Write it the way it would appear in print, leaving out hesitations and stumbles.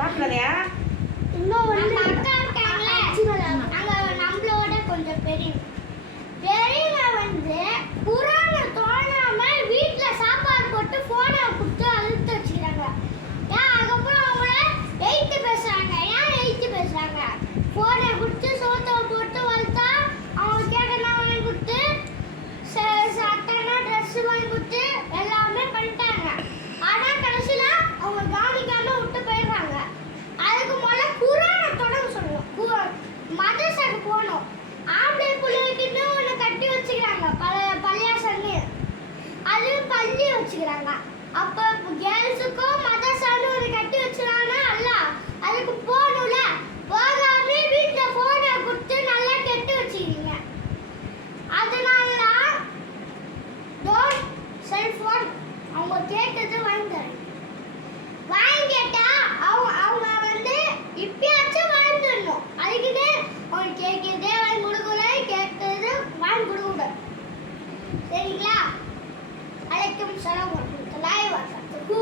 பாக்கலையா? இன்னும் வந்து அக்கா இருக்காங்களே, அங்க நம்மளோட கொஞ்சம் பெரியவங்க வந்து குரானை தோணாம வீட்டுல சாப்பாடு போட்டு போனை கொடுத்து அழுத்து வச்சுக்கிறாங்க. ஏன் அதுக்கப்புறம் அவங்கள எயித்து பேசுறாங்க. ஏன் எயித்து பேசுறாங்க? போனை கொடுத்து சோத்தை போட்டு வளர்த்தா அவங்க கேட்கலாம் வாங்கி கொடுத்து சட்டைனா ட்ரெஸ் வாங்கி கொடுத்து எல்லாமே பண்ணிட்டாங்க. ஆனா கடைசியில அவங்க கவனிக்காம விட்டு போயிடுறாங்க. அதுக்கு முதல்ல குரானை தொடங்க சொல்லணும். மதரசாக்கு போகணும். ஆம்பளை பிள்ளைக்குன்னு ஒன்று கட்டி வச்சுக்கிறாங்க, பள்ளியாசன்னு. அது பள்ளி வச்சுக்கிறாங்க. அப்போ கேர்ள்ஸுக்கும் மதரசான்னு ஒன்று கட்டி வச்சுக்கிறாங்கன்னா அல்ல, அதுக்கு போகணும்ல. போகாம வீட்டில் ஃபோனை கொடுத்து நல்லா கெட்டு வச்சுக்கிறீங்க. அதனால டோன்ட் செல்ஃபோன் அவங்க கேட்டது வாங்கிட்டாங்க. வாங்கி கேட்டா அவங்க வந்து இப்பயாச்சும் வாங்கிடணும். அதுக்குன்னு அவங்க கேட்கறதே வாங்கி கொடுக்கல, கேட்கறது வாங்கி கொடுக்கூடாது. சரிங்களா? அலைக்கும் சலாம் வரஹ்மத்துல்லாஹி வபரகாத்துஹு.